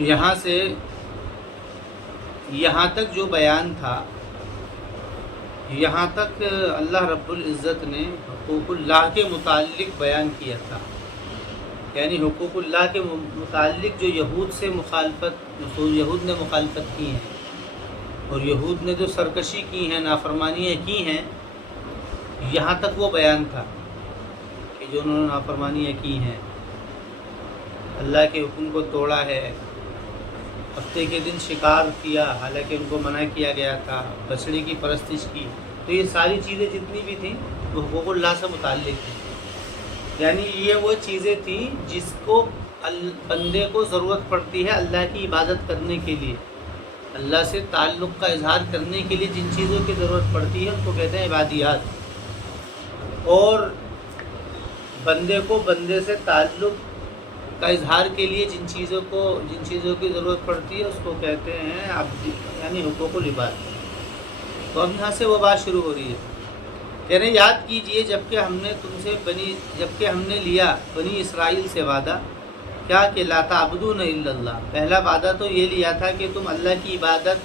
یہاں سے یہاں تک جو بیان تھا، یہاں تک اللہ رب العزت نے حقوق اللہ کے متعلق بیان کیا تھا، یعنی حقوق اللہ کے متعلق جو یہود سے یہود نے مخالفت کی ہیں اور یہود نے جو سرکشی کی ہیں، نافرمانیاں کی ہیں، یہاں تک وہ بیان تھا کہ جو انہوں نے نافرمانیاں کی ہیں، اللہ کے حکم کو توڑا ہے، ہفتے کے دن شکار کیا حالانکہ ان کو منع کیا گیا تھا، بچڑے کی پرستش کی، تو یہ ساری چیزیں جتنی بھی تھیں وہ حقوق اللہ سے متعلق تھیں، یعنی یہ وہ چیزیں تھیں جس کو بندے کو ضرورت پڑتی ہے اللہ کی عبادت کرنے کے لیے، اللہ سے تعلق کا اظہار کرنے کے لیے جن چیزوں کی ضرورت پڑتی ہے ان کو کہتے ہیں عبادیات، اور بندے کو بندے سے تعلق کا اظہار کے لیے جن چیزوں کی ضرورت پڑتی ہے اس کو کہتے ہیں یعنی حقوق العباد۔ تو اب یہاں سے وہ بات شروع ہو رہی ہے، کہہ رہے ہیں یاد کیجئے جبکہ ہم نے لیا بنی اسرائیل سے وعدہ، کیا کہ لا تعبدون الا اللہ، پہلا وعدہ تو یہ لیا تھا کہ تم اللہ کی عبادت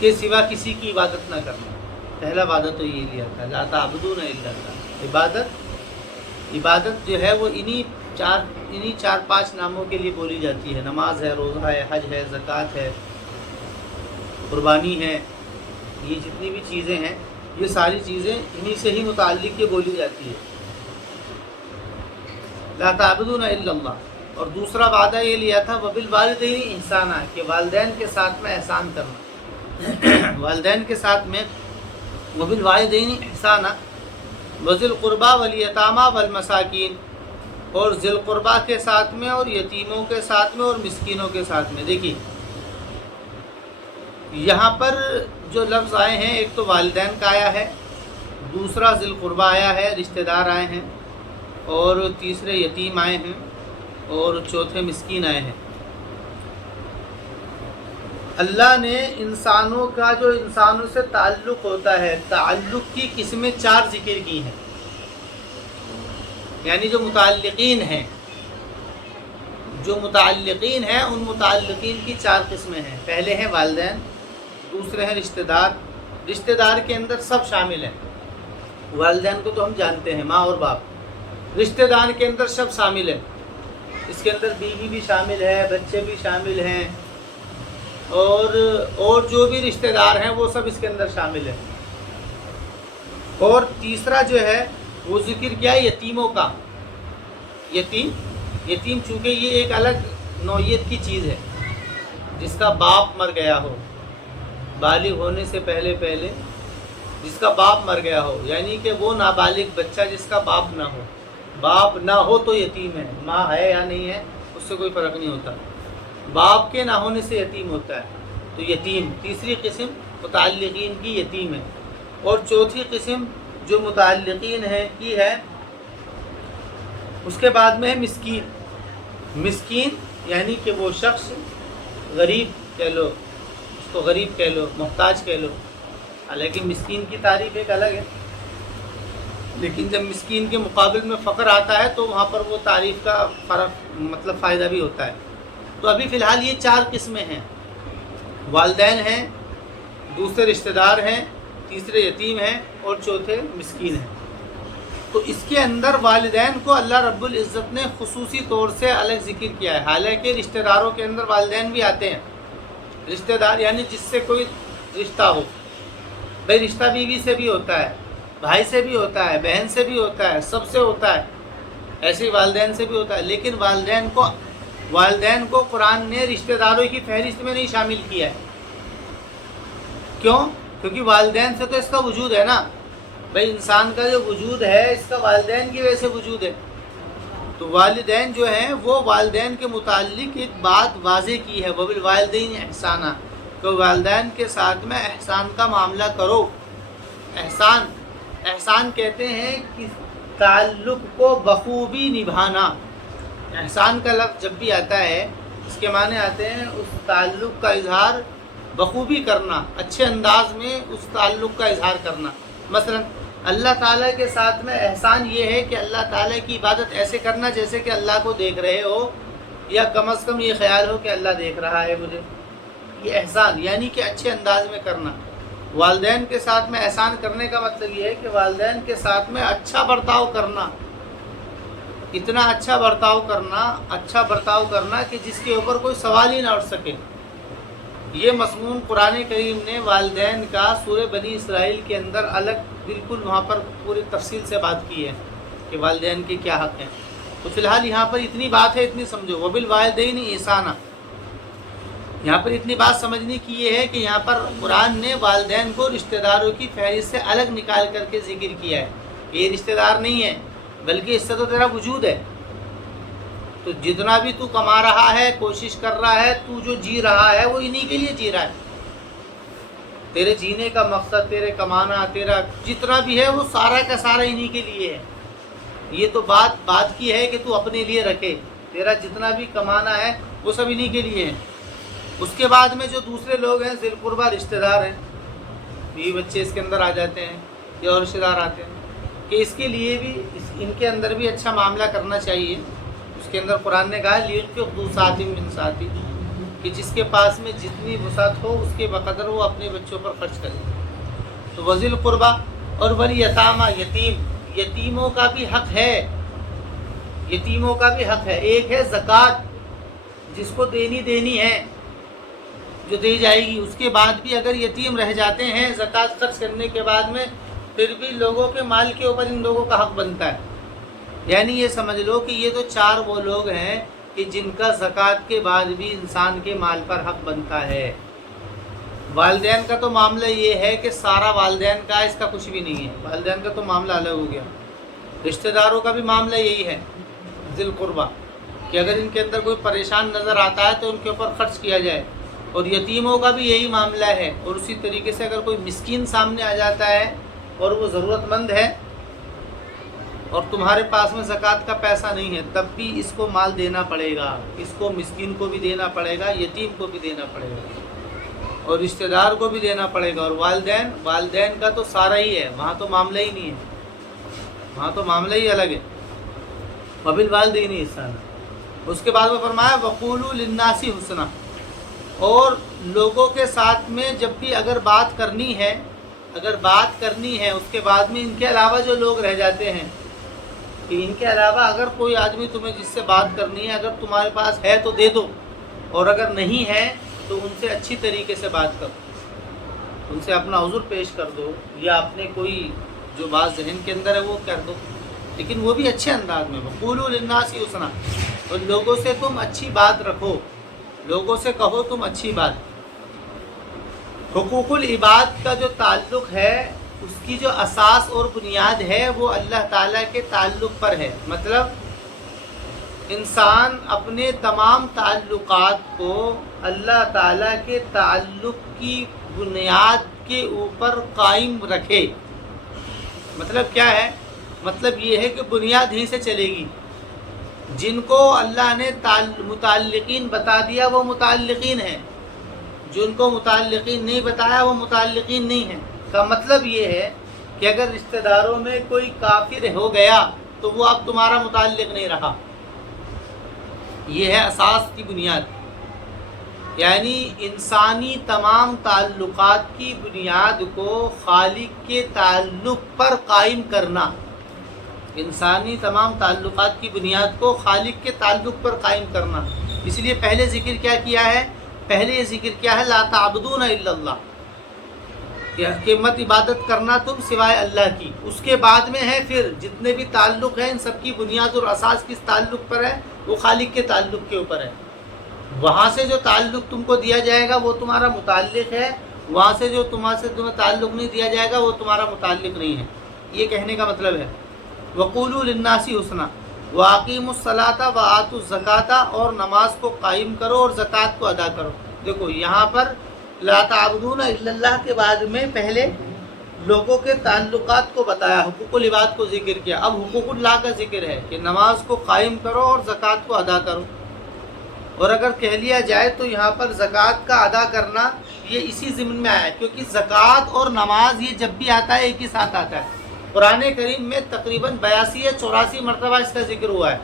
کے سوا کسی کی عبادت نہ کرنا، پہلا وعدہ تو یہ لیا تھا لا تعبدون الا اللہ۔ عبادت جو ہے وہ انہی چار پانچ ناموں کے لیے بولی جاتی ہے، نماز ہے، روزہ ہے، حج ہے، زکوٰۃ ہے، قربانی ہے، یہ جتنی بھی چیزیں ہیں یہ ساری چیزیں انہی سے ہی متعلق یہ بولی جاتی ہے، لا تعبدون الا اللہ۔ اور دوسرا وعدہ یہ لیا تھا وبالوالدین احسانا، کہ والدین کے ساتھ میں احسان کرنا، والدین کے ساتھ میں وبالوالدین احسانا وذی القربى والیتامى والمساکین، اور ذی القربہ کے ساتھ میں اور یتیموں کے ساتھ میں اور مسکینوں کے ساتھ میں۔ دیکھیے یہاں پر جو لفظ آئے ہیں ایک تو والدین کا آیا ہے، دوسرا ذی القربہ آیا ہے، رشتہ دار آئے ہیں، اور تیسرے یتیم آئے ہیں، اور چوتھے مسکین آئے ہیں۔ اللہ نے انسانوں کا جو انسانوں سے تعلق ہوتا ہے، تعلق کی قسمیں 4 ذکر کی ہیں، یعنی جو متعلقین ہیں ان متعلقین کی 4 قسمیں ہیں۔ پہلے ہیں والدین، دوسرے ہیں رشتہ دار، رشتہ دار کے اندر سب شامل ہیں، والدین کو تو ہم جانتے ہیں ماں اور باپ، رشتہ دار کے اندر سب شامل ہیں، اس کے اندر بیوی بھی شامل ہے، بچے بھی شامل ہیں، اور جو بھی رشتہ دار ہیں وہ سب اس کے اندر شامل ہیں۔ اور تیسرا جو ہے وہ ذکر کیا ہے یتیموں کا، یتیم چونکہ یہ ایک الگ نوعیت کی چیز ہے، جس کا باپ مر گیا ہو، بالغ ہونے سے پہلے جس کا باپ مر گیا ہو، یعنی کہ وہ نابالغ بچہ جس کا باپ نہ ہو، باپ نہ ہو تو یتیم ہے، ماں ہے یا نہیں ہے اس سے کوئی فرق نہیں ہوتا، باپ کے نہ ہونے سے یتیم ہوتا ہے، تو یتیم تیسری قسم متعلقین کی یتیم ہے۔ اور چوتھی قسم جو متعلقین ہے کی ہے، اس کے بعد میں ہے مسکین، یعنی کہ وہ شخص غریب کہہ لو، اس کو غریب کہہ لو، محتاج کہہ لو، حالانکہ مسکین کی تعریف ایک الگ ہے، لیکن جب مسکین کے مقابل میں فقر آتا ہے تو وہاں پر وہ تعریف کا فرق فائدہ بھی ہوتا ہے۔ تو ابھی فی الحال یہ 4 قسمیں ہیں، والدین ہیں، دوسرے رشتہ دار ہیں، تیسرے یتیم ہیں، اور چوتھے مسکین ہیں۔ تو اس کے اندر والدین کو اللہ رب العزت نے خصوصی طور سے الگ ذکر کیا ہے، حالانکہ رشتہ داروں کے اندر والدین بھی آتے ہیں، رشتہ دار یعنی جس سے کوئی رشتہ ہو، بھائی رشتہ بیوی سے بھی ہوتا ہے، بھائی سے بھی ہوتا ہے، بہن سے بھی ہوتا ہے، سب سے ہوتا ہے، ایسے ہی والدین سے بھی ہوتا ہے، لیکن والدین کو قرآن نے رشتہ داروں کی فہرست میں نہیں شامل کیا ہے۔ کیوں؟ کیونکہ والدین سے تو اس کا وجود ہے نا، بھائی انسان کا جو وجود ہے اس کا والدین کی وجہ سے وجود ہے، تو والدین جو ہیں وہ والدین کے متعلق ایک بات واضح کی ہے، وبالوالدین احسانا، کہ والدین کے ساتھ میں احسان کا معاملہ کرو۔ احسان کہتے ہیں کہ تعلق کو بخوبی نبھانا۔ احسان کا لفظ جب بھی آتا ہے اس کے معنی آتے ہیں اس تعلق کا اظہار بخوبی کرنا، اچھے انداز میں اس تعلق کا اظہار کرنا۔ مثلا اللہ تعالیٰ کے ساتھ میں احسان یہ ہے کہ اللہ تعالیٰ کی عبادت ایسے کرنا جیسے کہ اللہ کو دیکھ رہے ہو، یا کم از کم یہ خیال ہو کہ اللہ دیکھ رہا ہے مجھے. یہ احسان یعنی کہ اچھے انداز میں کرنا. والدین کے ساتھ میں احسان کرنے کا مطلب یہ ہے کہ والدین کے ساتھ میں اچھا برتاؤ کرنا. اتنا اچھا برتاؤ کرنا کہ جس کے اوپر کوئی سوال ہی نہ اٹھ سکے. یہ مضمون قرآن کریم نے والدین کا سورہ بنی اسرائیل کے اندر الگ بالکل وہاں پر پوری تفصیل سے بات کی ہے کہ والدین کے کیا حق ہیں. تو فی الحال یہاں پر اتنی بات ہے، اتنی سمجھو. وبالوالدین احسانا، یہاں پر اتنی بات سمجھنے کی یہ ہے کہ یہاں پر قرآن نے والدین کو رشتہ داروں کی فہرست سے الگ نکال کر کے ذکر کیا ہے. یہ رشتہ دار نہیں ہے بلکہ اس سے تو تیرا وجود ہے. تو جتنا بھی تو کما رہا ہے، کوشش کر رہا ہے، تو جو جی رہا ہے وہ انہی کے لیے جی رہا ہے. تیرے جینے کا مقصد، تیرے کمانا، تیرا جتنا بھی ہے وہ سارا کا سارا انہی کے لیے ہے. یہ تو بات کی ہے کہ تو اپنے لیے رکھے. تیرا جتنا بھی کمانا ہے وہ سب انہی کے لیے ہے. اس کے بعد میں جو دوسرے لوگ ہیں ذی القربہ رشتہ دار ہیں، یہ بچے اس کے اندر آ جاتے ہیں یا اور رشتہ دار آتے ہیں کہ اس کے لیے بھی ان کے اندر بھی اچھا معاملہ کرنا چاہیے. اس کے اندر قرآن نے کہا لیُنفِقْ ذُو سَعْةٍ مِّن سَعْتِهِ کہ جس کے پاس میں جتنی وسعت ہو اس کے بقدر وہ اپنے بچوں پر خرچ کرے. تو وذی القربہ اور والیتامى، یتیموں کا بھی حق ہے. یتیموں کا بھی حق ہے. ایک ہے زکوٰۃ جس کو دینی ہے جو دی جائے گی. اس کے بعد بھی اگر یتیم رہ جاتے ہیں زکوٰۃ خرچ کرنے کے بعد میں پھر بھی لوگوں کے مال کے اوپر ان لوگوں کا حق بنتا ہے. یعنی یہ سمجھ لو کہ یہ تو 4 وہ لوگ ہیں کہ جن کا زکوٰۃ کے بعد بھی انسان کے مال پر حق بنتا ہے. والدین کا تو معاملہ یہ ہے کہ سارا والدین کا، اس کا کچھ بھی نہیں ہے. والدین کا تو معاملہ الگ ہو گیا. رشتہ داروں کا بھی معاملہ یہی ہے ذی القربہ کہ اگر ان کے اندر کوئی پریشان نظر آتا ہے تو ان کے اوپر خرچ کیا جائے. اور یتیموں کا بھی یہی معاملہ ہے. اور اسی طریقے سے اگر کوئی مسکین سامنے آ جاتا ہے اور وہ ضرورت مند ہے اور تمہارے پاس میں زکوٰۃ کا پیسہ نہیں ہے تب بھی اس کو مال دینا پڑے گا. اس کو مسکین کو بھی دینا پڑے گا، یتیم کو بھی دینا پڑے گا اور رشتہ دار کو بھی دینا پڑے گا. اور والدین کا تو سارا ہی ہے، وہاں تو معاملہ ہی نہیں ہے، وہاں تو معاملہ ہی الگ ہے. وبالوالدین احسانا. اس کے بعد میں فرمایا وقولوا للناس حسنا. اور لوگوں کے ساتھ میں جب بھی اگر بات کرنی ہے اس کے بعد میں ان کے علاوہ جو لوگ رہ جاتے ہیں کہ ان کے علاوہ اگر کوئی آدمی تمہیں جس سے بات کرنی ہے اگر تمہارے پاس ہے تو دے دو، اور اگر نہیں ہے تو ان سے اچھی طریقے سے بات کرو، ان سے اپنا عذر پیش کر دو یا اپنے کوئی جو بات ذہن کے اندر ہے وہ کر دو، لیکن وہ بھی اچھے انداز میں. وقولوا للناس حسنا. اور لوگوں سے تم اچھی بات رکھو، لوگوں سے کہو تم اچھی بات. حقوق العباد کا جو تعلق ہے اس کی جو اساس اور بنیاد ہے وہ اللہ تعالیٰ کے تعلق پر ہے. مطلب انسان اپنے تمام تعلقات کو اللہ تعالیٰ کے تعلق کی بنیاد کے اوپر قائم رکھے. مطلب کیا ہے؟ مطلب یہ ہے کہ بنیاد ہی سے چلے گی. جن کو اللہ نے متعلقین بتا دیا وہ متعلقین ہیں، جن کو متعلقین نہیں بتایا وہ متعلقین نہیں ہیں. کا مطلب یہ ہے کہ اگر رشتہ داروں میں کوئی کافر ہو گیا تو وہ اب تمہارا متعلق نہیں رہا. یہ ہے اساس کی بنیاد. یعنی انسانی تمام تعلقات کی بنیاد کو خالق کے تعلق پر قائم کرنا. انسانی تمام تعلقات کی بنیاد کو خالق کے تعلق پر قائم کرنا. اس لیے پہلے ذکر کیا ہے؟ پہلے یہ ذکر کیا ہے لا تعبدون الا اللہ، کہ مت عبادت کرنا تم سوائے اللہ کی. اس کے بعد میں ہے پھر جتنے بھی تعلق ہیں ان سب کی بنیاد اور اساس کس تعلق پر ہے؟ وہ خالق کے تعلق کے اوپر ہے. وہاں سے جو تعلق تم کو دیا جائے گا وہ تمہارا متعلق ہے، وہاں سے جو تمہیں تعلق نہیں دیا جائے گا وہ تمہارا متعلق نہیں ہے. یہ کہنے کا مطلب ہے وقولوا للناس حسنا واقیموا الصلاۃ وآتوا الزکاۃ. اور نماز کو قائم کرو اور زکوٰۃ کو ادا کرو. دیکھو یہاں پر لا تعبدون الا اللہ کے بعد میں پہلے لوگوں کے تعلقات کو بتایا، حقوق العباد کو ذکر کیا. اب حقوق اللہ کا ذکر ہے کہ نماز کو قائم کرو اور زکوٰۃ کو ادا کرو. اور اگر کہہ لیا جائے تو یہاں پر زکوٰۃ کا ادا کرنا یہ اسی ضمن میں آیا ہے، کیونکہ زکوٰۃ اور نماز یہ جب بھی آتا ہے ایک ہی ساتھ آتا ہے. قرآن کریم میں تقریباً 82 یا 84 مرتبہ اس کا ذکر ہوا ہے.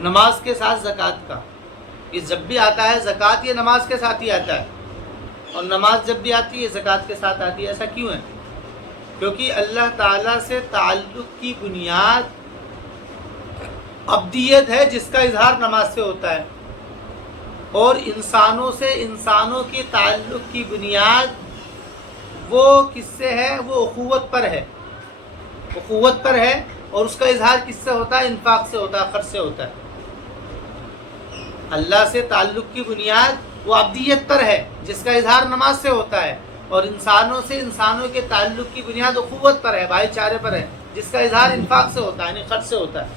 نماز کے ساتھ زکوٰۃ کا، یہ جب بھی آتا ہے زکوٰۃ یہ نماز کے ساتھ ہی آتا ہے، اور نماز جب بھی آتی ہے زکوٰۃ کے ساتھ آتی ہے۔ ایسا کیوں ہے؟ کیونکہ اللہ تعالیٰ سے تعلق کی بنیاد عبدیت ہے، جس کا اظہار نماز سے ہوتا ہے، اور انسانوں سے انسانوں کے تعلق کی بنیاد وہ کس سے ہے؟ وہ اخوت پر ہے، اخوت پر ہے، اور اس کا اظہار کس سے ہوتا ہے؟ انفاق سے ہوتا ہے، خرچ سے ہوتا ہے۔ اللہ سے تعلق کی بنیاد وہ عبدیت پر ہے، جس کا اظہار نماز سے ہوتا ہے، اور انسانوں سے انسانوں کے تعلق کی بنیاد اخوت پر ہے، بھائی چارے پر ہے، جس کا اظہار انفاق سے ہوتا ہے، یعنی خرچ سے ہوتا ہے۔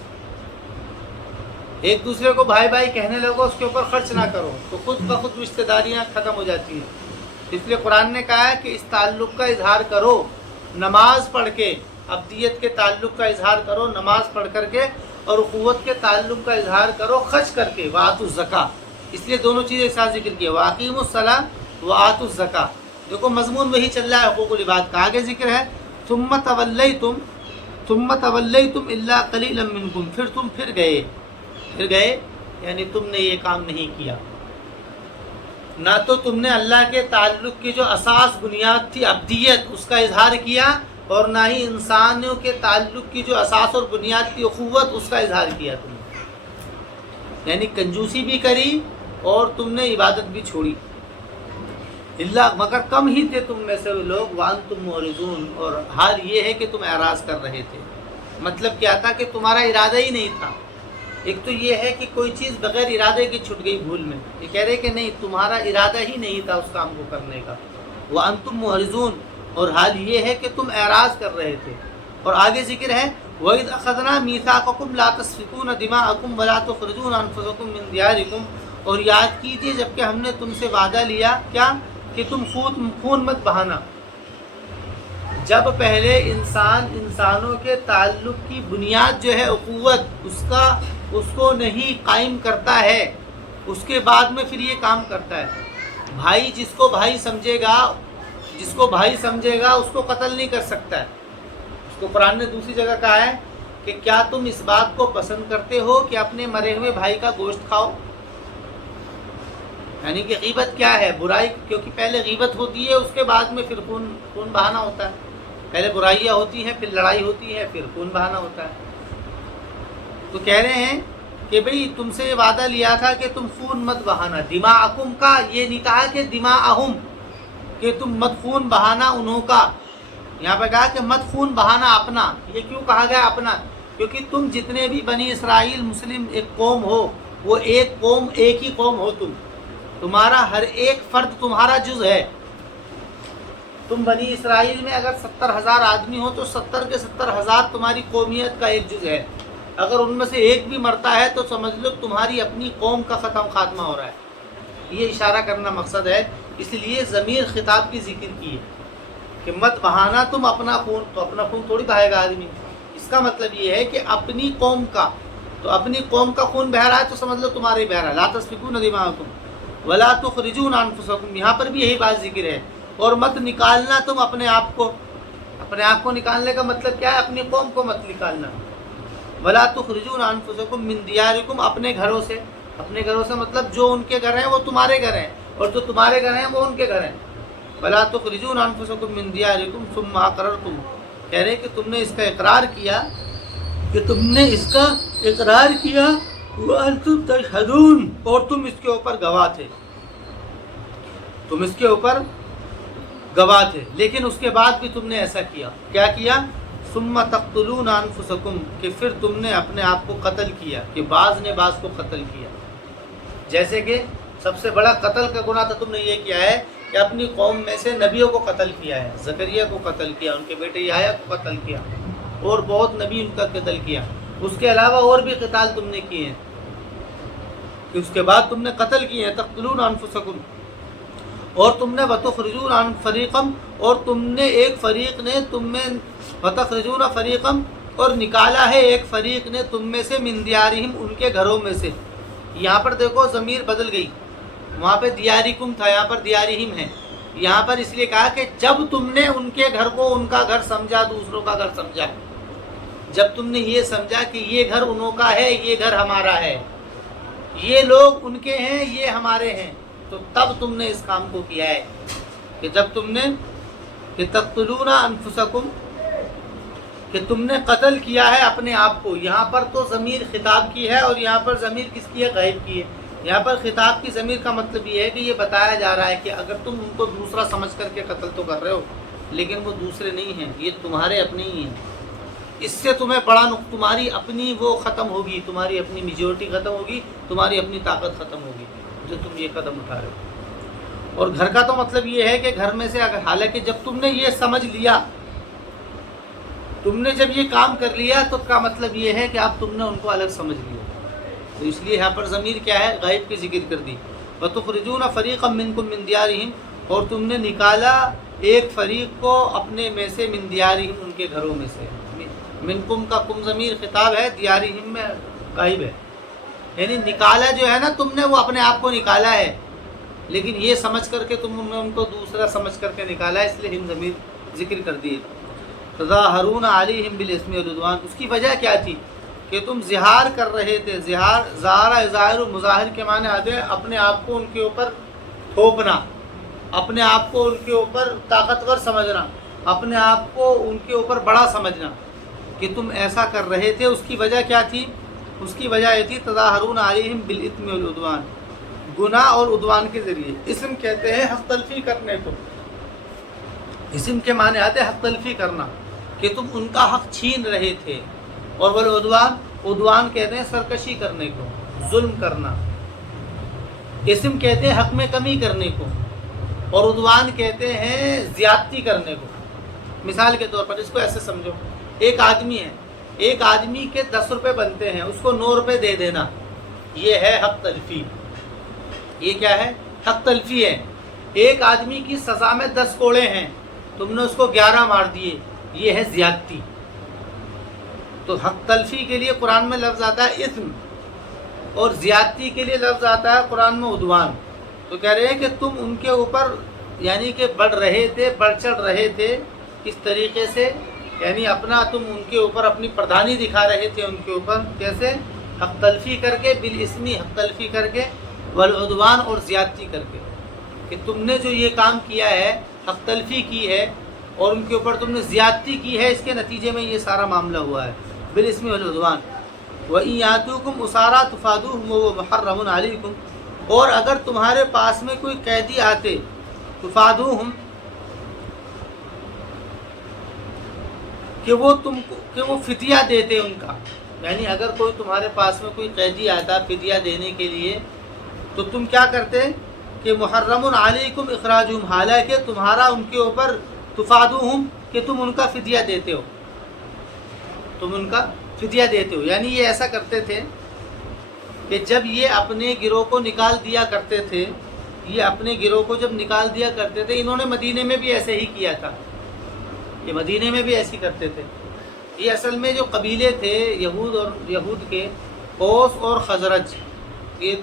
ایک دوسرے کو بھائی بھائی کہنے لگو، اس کے اوپر خرچ نہ کرو، تو خود بخود رشتہ داریاں ختم ہو جاتی ہیں۔ اس لیے قرآن نے کہا ہے کہ اس تعلق کا اظہار کرو نماز پڑھ کے، عبدیت کے تعلق کا اظہار کرو نماز پڑھ کر کے، اور اخوت کے تعلق کا اظہار کرو خرچ کر کے، وآتوا الزکاۃ۔ اس لیے دونوں چیزیں ایک ساتھ ذکر کیا، وَأَقِیمُوا الصَّلَاةَ وَآتُوا الزَّکَاۃَ۔ دیکھو مضمون وہی چل رہا ہے حقوق العباد کا، آگے ذکر ہے ثُمَّ تَوَلَّیْتُمْ إِلَّا قَلِيلًا مِّنْکُمْ، پھر تم پھر گئے، یعنی تم نے یہ کام نہیں کیا، نہ تو تم نے اللہ کے تعلق کی جو اساس بنیاد تھی عبدیت اس کا اظہار کیا، اور نہ ہی انسانوں کے تعلق کی جو اساس اور بنیاد تھی اخوت اس کا اظہار کیا تم نے، یعنی کنجوسی بھی کری اور تم نے عبادت بھی چھوڑی۔ اللہ مگر کم ہی تھے تم میں سے وہ لوگ، وانتم معرضون، اور حال یہ ہے کہ تم اعراض کر رہے تھے۔ مطلب کیا تھا؟ کہ تمہارا ارادہ ہی نہیں تھا۔ ایک تو یہ ہے کہ کوئی چیز بغیر ارادے کی چھٹ گئی بھول میں، یہ کہہ رہے کہ نہیں تمہارا ارادہ ہی نہیں تھا اس کام کو کرنے کا، وانتم معرضون، اور حال یہ ہے کہ تم اعراض کر رہے تھے۔ اور آگے ذکر ہے وَإِذْ أَخَذْنَا مِيثَاقَكُمْ لَا تَسْفِكُونَ دِمَاءَكُمْ وَلَا تُخْرِجُونَ أَنفُسَكُمْ مِنْ دِيَارِكُمْ، اور یاد کیجئے جب کہ ہم نے تم سے وعدہ لیا کیا؟ کہ تم خون مت بہانا۔ جب پہلے انسانوں کے تعلق کی بنیاد جو ہے اخوت اس کو نہیں قائم کرتا ہے، اس کے بعد میں پھر یہ کام کرتا ہے۔ بھائی جس کو بھائی سمجھے گا اس کو قتل نہیں کر سکتا ہے۔ اس کو قرآن نے دوسری جگہ کہا ہے کہ کیا تم اس بات کو پسند کرتے ہو کہ اپنے مرے ہوئے بھائی کا گوشت کھاؤ؟ یعنی کہ غیبت کیا ہے؟ برائی، کیونکہ پہلے غیبت ہوتی ہے، اس کے بعد میں پھر خون بہانا ہوتا ہے۔ پہلے برائیاں ہوتی ہیں، پھر لڑائی ہوتی ہے، پھر خون بہانا ہوتا ہے۔ تو کہہ رہے ہیں کہ بھئی تم سے یہ وعدہ لیا تھا کہ تم خون مت بہانا، دماءکم کا یہ نہیں کہا کہ دماءہم، کہ تم مت خون بہانا انہوں کا، یہاں پہ کہا کہ مت خون بہانا اپنا۔ یہ کیوں کہا گیا اپنا؟ کیونکہ تم جتنے بھی بنی اسرائیل مسلم ایک قوم ہو، وہ ایک ہی قوم ہو، تمہارا ہر ایک فرد تمہارا جز ہے۔ تم بنی اسرائیل میں اگر 70,000 آدمی ہو تو 70 کے 70,000 تمہاری قومیت کا ایک جز ہے۔ اگر ان میں سے ایک بھی مرتا ہے تو سمجھ لو تمہاری اپنی قوم کا خاتمہ ہو رہا ہے۔ یہ اشارہ کرنا مقصد ہے، اس لیے ضمیر خطاب کی ذکر کی ہے کہ مت بہانا تم اپنا خون، تو اپنا خون تھوڑی بہائے گا آدمی۔ اس کا مطلب یہ ہے کہ اپنی قوم کا، تو اپنی قوم کا خون بہہ رہا ہے تو سمجھ لو تمہارے بہہ رہا ہے۔ لا تسفکون دماءکم ولا تخرجون انفسکم، یہاں پر بھی یہی بات ذکر ہے۔ اور مت نکالنا تم اپنے آپ کو نکالنے کا مطلب کیا ہے؟ اپنی قوم کو مت نکالنا۔ ولا تخرجون انفسکم من دیارکم، اپنے گھروں سے مطلب جو ان کے گھر ہیں وہ تمہارے گھر ہیں، اور جو تمہارے گھر ہیں وہ ان کے گھر ہیں۔ ولا تخرجون انفسکم من دیارکم ثم اقررتم، کہہ رہے کہ تم نے اس کا اقرار کیا، وانتم تشہدون، اور تم اس کے اوپر گواہ تھے، لیکن اس کے بعد بھی تم نے ایسا کیا۔ کیا کیا؟ ثم تقتلون انفسکم، کہ پھر تم نے اپنے آپ کو قتل کیا، کہ بعض نے بعض کو قتل کیا۔ جیسے کہ سب سے بڑا قتل کا گناہ تو تم نے یہ کیا ہے کہ اپنی قوم میں سے نبیوں کو قتل کیا ہے، زکریا کو قتل کیا، ان کے بیٹے یحییٰ کو قتل کیا، اور بہت نبی ان کا قتل کیا۔ اس کے علاوہ اور بھی قتال تم نے کیے ہیں، کہ اس کے بعد تم نے قتل کیے ہیں۔ تقتلون انفسکم، اور تم نے وتخرجون عن فریقم، اور تم نے ایک فریق نے تم میں، وتخرجون فریقم، اور نکالا ہے ایک فریق نے تم میں سے، من دیارہم، ان کے گھروں میں سے۔ یہاں پر دیکھو ضمیر بدل گئی، وہاں پہ دیارکم تھا، یہاں پر دیارہم ہے۔ یہاں پر اس لیے کہا کہ جب تم نے ان کے گھر کو ان کا گھر سمجھا، دوسروں کا گھر سمجھا، جب تم نے یہ سمجھا کہ یہ گھر انہوں کا ہے، یہ گھر ہمارا ہے، یہ لوگ ان کے ہیں، یہ ہمارے ہیں، تو تب تم نے اس کام کو کیا ہے کہ جب تم نے کہ تقتلون انفسکم، کہ تم نے قتل کیا ہے اپنے آپ کو۔ یہاں پر تو ضمیر خطاب کی ہے، اور یہاں پر ضمیر کس کی ہے؟ غائب کی ہے۔ یہاں پر خطاب کی ضمیر کا مطلب یہ ہے کہ یہ بتایا جا رہا ہے کہ اگر تم ان کو دوسرا سمجھ کر کے قتل تو کر رہے ہو، لیکن وہ دوسرے نہیں ہیں، یہ تمہارے اپنے ہی ہیں۔ اس سے تمہیں بڑا تمہاری اپنی وہ ختم ہوگی، تمہاری اپنی میجورٹی ختم ہوگی، تمہاری اپنی طاقت ختم ہوگی جو تم یہ قدم اٹھا رہے ہو۔ اور گھر کا تو مطلب یہ ہے کہ گھر میں سے اگر، حالانکہ جب تم نے یہ سمجھ لیا، تم نے جب یہ کام کر لیا، تو کا مطلب یہ ہے کہ اب تم نے ان کو الگ سمجھ لیا۔ تو اس لیے یہاں پر ضمیر کیا ہے؟ غائب کی ذکر کر دی۔ وَتُخْرِجُونَ فَرِيقًا مِّنكُم مِّن دِيَارِهِمْ، اور تم نے نکالا ایک فریق کو اپنے میں سے، من دیارہم، ان کے گھروں میں سے۔ منکم کا کم ضمیر خطاب ہے، دیارہم میں غائب ہے، یعنی نکالا جو ہے نا تم نے، وہ اپنے آپ کو نکالا ہے، لیکن یہ سمجھ کر کے تم نے ان کو دوسرا سمجھ کر کے نکالا ہے، اس لیے ہم ضمیر ذکر کر دیے۔ تظاہرون علیہم بالاسم والعدوان، اس کی وجہ کیا تھی؟ کہ تم زہار کر رہے تھے۔ زہار، ظاہر ظاہر و مظاہر کے معنی آتے ہیں اپنے آپ کو ان کے اوپر تھوپنا، اپنے آپ کو ان کے اوپر طاقتور سمجھنا، اپنے آپ کو ان کے اوپر بڑا سمجھنا، کہ تم ایسا کر رہے تھے۔ اس کی وجہ کیا تھی؟ اس کی وجہ یہ تھی تظاہرون علیہم بالاثم والعدوان، گناہ اور عدوان کے ذریعے۔ اسم کہتے ہیں حق تلفی کرنے کو، اسم کے معنی آتے ہیں حق تلفی کرنا، کہ تم ان کا حق چھین رہے تھے۔ اور والعدوان، عدوان کہتے ہیں سرکشی کرنے کو، ظلم کرنا۔ اسم کہتے ہیں حق میں کمی کرنے کو، اور عدوان کہتے ہیں زیادتی کرنے کو۔ مثال کے طور پر اس کو ایسے سمجھو، ایک آدمی ہے، ایک آدمی کے 10 روپے بنتے ہیں، اس کو 9 روپے دے دینا، یہ ہے حق تلفی۔ یہ کیا ہے؟ حق تلفی ہے۔ ایک آدمی کی سزا میں 10 کوڑے ہیں، تم نے اس کو 11 مار دیے، یہ ہے زیادتی۔ تو حق تلفی کے لیے قرآن میں لفظ آتا ہے اثم، اور زیادتی کے لیے لفظ آتا ہے قرآن میں عدوان۔ تو کہہ رہے ہیں کہ تم ان کے اوپر یعنی کہ بڑھ رہے تھے، بڑھ چڑھ رہے تھے اس طریقے سے، یعنی اپنا تم ان کے اوپر اپنی پردھانی دکھا رہے تھے ان کے اوپر، کیسے؟ حق تلفی کر کے، بالاسمی حق تلفی کر کے، والعدوان اور زیادتی کر کے، کہ تم نے جو یہ کام کیا ہے، حق تلفی کی ہے اور ان کے اوپر تم نے زیادتی کی ہے، اس کے نتیجے میں یہ سارا معاملہ ہوا ہے، بالاسم والعدوان۔ وَإِن يَأْتُوكُمْ أُسَارَىٰ تُفَادُوهُمْ وَهُوَ مُحَرَّمٌ عَلَيْكُمْ، اور اگر تمہارے پاس میں کوئی قیدی آتے، تفادوہم، کہ وہ فدیہ دیتے ان کا، یعنی اگر کوئی تمہارے پاس میں کوئی قیدی آتا فدیہ دینے کے لیے، تو تم کیا کرتے کہ محرم علیکم اخراجہم، حالانکہ تمہارا ان کے اوپر، تفادوہم، کہ تم ان کا فدیہ دیتے ہو، تم ان کا فدیہ دیتے ہو۔ یعنی یہ ایسا کرتے تھے کہ جب یہ اپنے گروہ کو نکال دیا کرتے تھے، یہ اپنے گروہ کو جب نکال دیا کرتے تھے، انہوں نے مدینے میں بھی ایسے ہی کیا تھا، یہ مدینے میں بھی ایسے کرتے تھے۔ یہ اصل میں جو قبیلے تھے یہود کے، اوس اور خزرج، یہ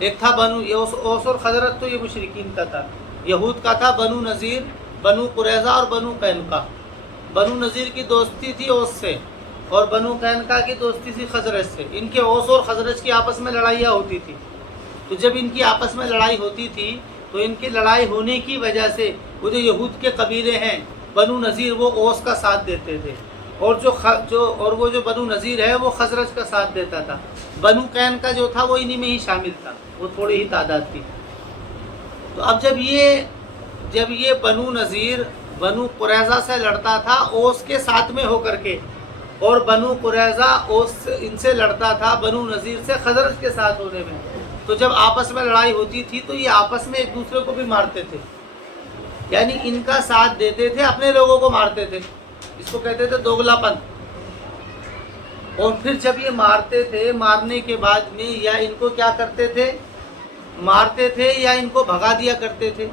ایک تھا بنو اوس اور خزرج، تو یہ مشرکین کا تھا۔ یہود کا تھا بنو نذیر، بنو قریظہ اور بنو قینقاع۔ بنو نذیر کی دوستی تھی اوس سے، اور بنو قینقاع کی دوستی تھی خزرج سے۔ ان کے اوس اور خزرج کی آپس میں لڑائیاں ہوتی تھی، تو جب ان کی آپس میں لڑائی ہوتی تھی تو ان کی لڑائی ہونے کی وجہ سے وہ جو یہود کے قبیلے ہیں بنو نذیر، وہ اوس کا ساتھ دیتے تھے، اور وہ جو بنو نذیر ہے وہ خزرج کا ساتھ دیتا تھا۔ بنو قینقاع جو تھا وہ انہی میں ہی شامل تھا، وہ تھوڑی ہی تعداد تھی۔ تو اب جب یہ بنو نذیر بنو قریظہ سے لڑتا تھا اوس کے ساتھ میں ہو کر کے، اور بنو قریظہ ان سے لڑتا تھا بنو نذیر سے خزرج کے ساتھ ہونے میں، تو جب آپس میں لڑائی ہوتی تھی تو یہ آپس میں ایک دوسرے کو بھی مارتے تھے، یعنی ان کا ساتھ دیتے تھے، اپنے لوگوں کو مارتے تھے، اس کو کہتے تھے دوگلا پن۔ اور پھر جب یہ مارتے تھے، مارنے کے بعد میں یا ان کو کیا کرتے تھے، مارتے تھے یا ان کو بھگا دیا کرتے تھے،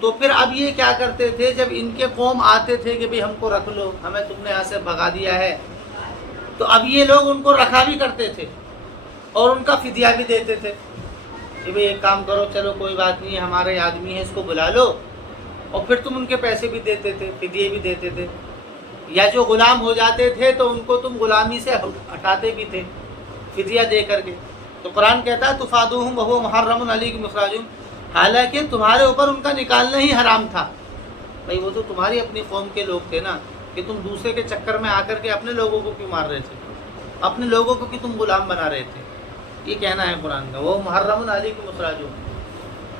تو پھر اب یہ کیا کرتے تھے، جب ان کے قوم آتے تھے کہ بھئی ہم کو رکھ لو، ہمیں تم نے یہاں سے بھگا دیا ہے، تو اب یہ لوگ ان کو رکھا بھی کرتے تھے اور ان کا فدیہ بھی دیتے تھے کہ بھئی ایک کام کرو، چلو کوئی بات نہیں، ہمارے آدمی ہے، اس کو بلا لو، اور پھر تم ان کے پیسے بھی دیتے تھے، فدیے بھی دیتے تھے۔ یا جو غلام ہو جاتے تھے تو ان کو تم غلامی سے ہٹاتے بھی تھے فدیہ دے کر کے۔ تو قرآن کہتا ہے تفادوہم وہو محرم علیکم اخراجہم، حالانکہ تمہارے اوپر ان کا نکالنا ہی حرام تھا۔ بھائی وہ تو تمہاری اپنی قوم کے لوگ تھے نا، کہ تم دوسرے کے چکر میں آ کر کے اپنے لوگوں کو کیوں مار رہے تھے، اپنے لوگوں کو کیوں تم غلام بنا رہے تھے، یہ کہنا ہے قرآن کا، وہ محرم علیکم اخراجہم،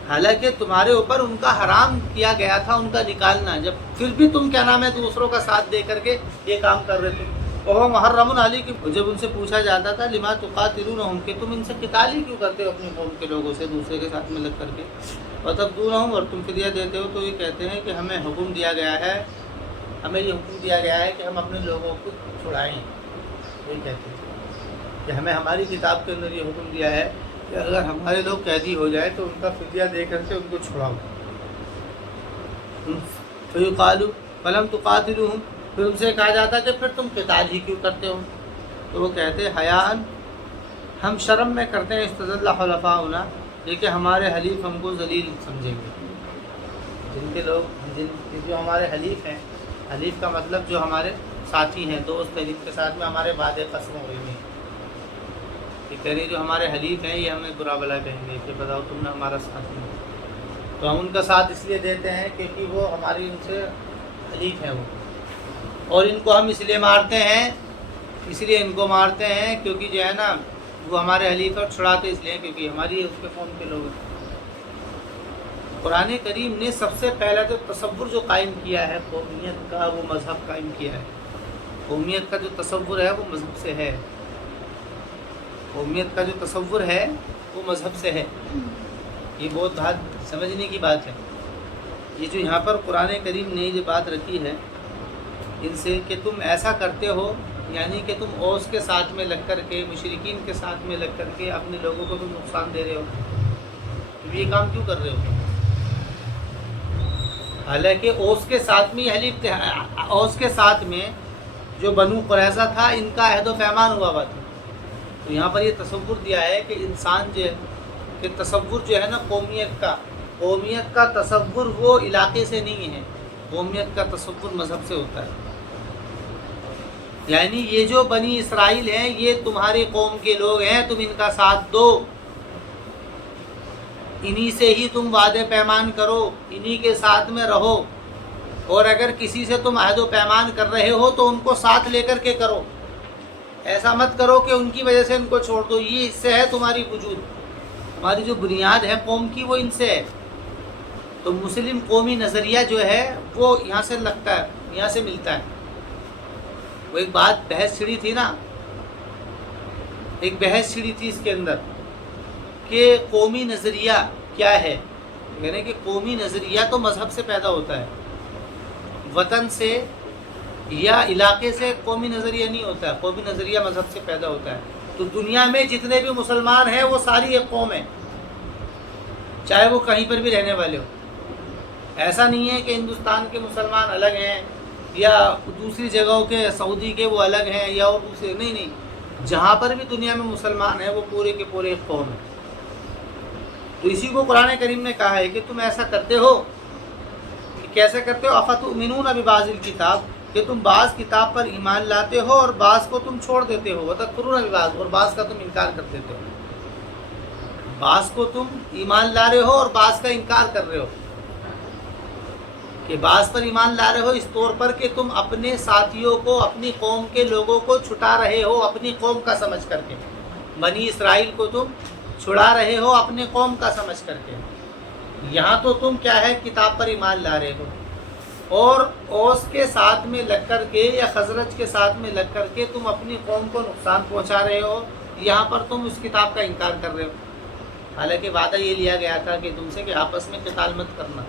حالانکہ تمہارے اوپر ان کا حرام کیا گیا تھا ان کا نکالنا، جب پھر بھی تم کیا نام ہے دوسروں کا ساتھ دے کر کے یہ کام کر رہے تھے۔ وہ محرم علیکم، جب ان سے پوچھا جاتا تھا لما تقاتلونہم، کہ تم ان سے قتال ہی کیوں کرتے ہو اپنی قوم کے لوگوں سے دوسرے کے ساتھ میں لگ کر کے، وتبدونہم، اور تم فدیہ دیتے ہو، تو یہ کہتے ہیں کہ ہمیں حکم دیا گیا ہے، ہمیں یہ حکم دیا گیا ہے کہ ہم اپنے لوگوں کو چھڑائیں، یہ کہتے ہیں کہ ہمیں ہماری کتاب کے اندر یہ حکم دیا ہے کہ اگر ہمارے لوگ قیدی ہو جائے تو ان کا فدیہ دے کر کے ان کو چھڑاؤ۔ فیقال فلم تقاتلوہم، پھر ان سے کہا جاتا کہ پھر تم قتال ہی کیوں کرتے ہو، تو وہ کہتے حیاء، ہم شرم میں کرتے ہیں، استذل حلفاؤنا، یہ کہ ہمارے حلیف ہم کو ذلیل سمجھیں گے، جن کے لوگ جو ہمارے حلیف ہیں، حلیف کا مطلب جو ہمارے ساتھی ہیں، دوست ہیں، جن کے ساتھ میں ہمارے وعدے قسم ہوئے ہیں، یہ کہہ رہی جو ہمارے حلیف ہیں یہ ہمیں برا بلا کہیں گے کہ بتاؤ تم نے ہمارا ساتھ نہیں، تو ہم ان کا ساتھ اس لیے دیتے ہیں کیونکہ وہ ہماری ان سے حلیف ہیں وہ، اور ان کو ہم اس لیے مارتے ہیں، اس لیے ان کو مارتے ہیں کیونکہ جو ہے نا وہ ہمارے حلیف، اور چھڑاتے اس لیے کیونکہ ہماری اس کے قوم کے لوگ ہیں۔ قرآن کریم نے سب سے پہلا جو تصور جو قائم کیا ہے قومیت کا، وہ مذہب قائم کیا ہے۔ قومیت کا جو تصور ہے وہ مذہب سے ہے، قومیت کا جو تصور ہے وہ مذہب سے ہے، یہ بہت بات سمجھنے کی بات ہے۔ یہ جو یہاں پر قرآن کریم نے یہ بات رکھی ہے ان سے کہ تم ایسا کرتے ہو، یعنی کہ تم اوس کے ساتھ میں لگ کر کے، مشرکین کے ساتھ میں لگ کر کے اپنے لوگوں کو تم نقصان دے رہے ہو، تم یہ کام کیوں کر رہے ہو؟ حالانکہ اوس کے ساتھ میں حلیف تھے، اوس کے ساتھ میں جو بنو قریظہ تھا ان کا عہد و پیمان ہوا تھا، تو یہاں پر یہ تصور دیا ہے کہ انسان جو ہے کہ تصور جو ہے نا قومیت کا تصور وہ علاقے سے نہیں ہے، قومیت کا تصور مذہب سے ہوتا ہے۔ یعنی یہ جو بنی اسرائیل ہیں یہ تمہاری قوم کے لوگ ہیں، تم ان کا ساتھ دو، انہی سے ہی تم وعدے پیمان کرو، انہی کے ساتھ میں رہو، اور اگر کسی سے تم عہد و پیمان کر رہے ہو تو ان کو ساتھ لے کر کے کرو، ایسا مت کرو کہ ان کی وجہ سے ان کو چھوڑ دو، یہ اس سے ہے تمہاری وجود، تمہاری جو بنیاد ہے قوم کی وہ ان سے ہے۔ تو مسلم قومی نظریہ جو ہے وہ یہاں سے لگتا ہے، یہاں سے ملتا ہے۔ وہ ایک بات بحث چھڑی تھی نا، ایک بحث چھڑی تھی اس کے اندر کہ قومی نظریہ کیا ہے، یعنی کہ قومی نظریہ تو مذہب سے پیدا ہوتا ہے، وطن سے یا علاقے سے قومی نظریہ نہیں ہوتا ہے، قومی نظریہ مذہب سے پیدا ہوتا ہے۔ تو دنیا میں جتنے بھی مسلمان ہیں وہ ساری ایک قوم ہے، چاہے وہ کہیں پر بھی رہنے والے ہو، ایسا نہیں ہے کہ ہندوستان کے مسلمان الگ ہیں یا دوسری جگہوں کے سعودی کے وہ الگ ہیں یا اور دوسرے، نہیں، جہاں پر بھی دنیا میں مسلمان ہیں وہ پورے کے پورے ایک قوم ہیں۔ تو اسی کو قرآن کریم نے کہا ہے کہ تم ایسا کرتے ہو، کیسے کرتے ہو؟ افتؤمنون ببعض الکتاب، کہ تم بعض کتاب پر ایمان لاتے ہو اور بعض کو تم چھوڑ دیتے ہو، وتکفرون ببعض، اور بعض کا تم انکار کر دیتے ہو، بعض کو تم ایمان لا رہے ہو اور بعض کا انکار کر رہے ہو، کہ بعض پر ایمان لا رہے ہو اس طور پر کہ تم اپنے ساتھیوں کو، اپنی قوم کے لوگوں کو چھٹا رہے ہو اپنی قوم کا سمجھ کر کے، بنی اسرائیل کو تم چھڑا رہے ہو اپنے قوم کا سمجھ کر کے، یہاں تو تم کیا ہے کتاب پر ایمان لا رہے ہو، اور اوس کے ساتھ میں لگ کر کے یا خزرج کے ساتھ میں لگ کر کے تم اپنی قوم کو نقصان پہنچا رہے ہو، یہاں پر تم اس کتاب کا انکار کر رہے ہو، حالانکہ وعدہ یہ لیا گیا تھا کہ تم سے کہ آپس میں قتال مت کرنا،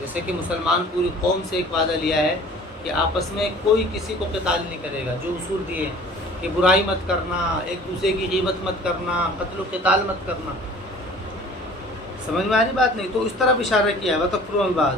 جیسے کہ مسلمان پوری قوم سے ایک وعدہ لیا ہے کہ آپس میں کوئی کسی کو قتال نہیں کرے گا، جو اصول دیے کہ برائی مت کرنا، ایک دوسرے کی غیبت مت کرنا، قتل و قتال مت کرنا، سمجھ میں آ رہی بات؟ نہیں تو اس طرح اشارہ کیا ہے وتکفرون ببعض۔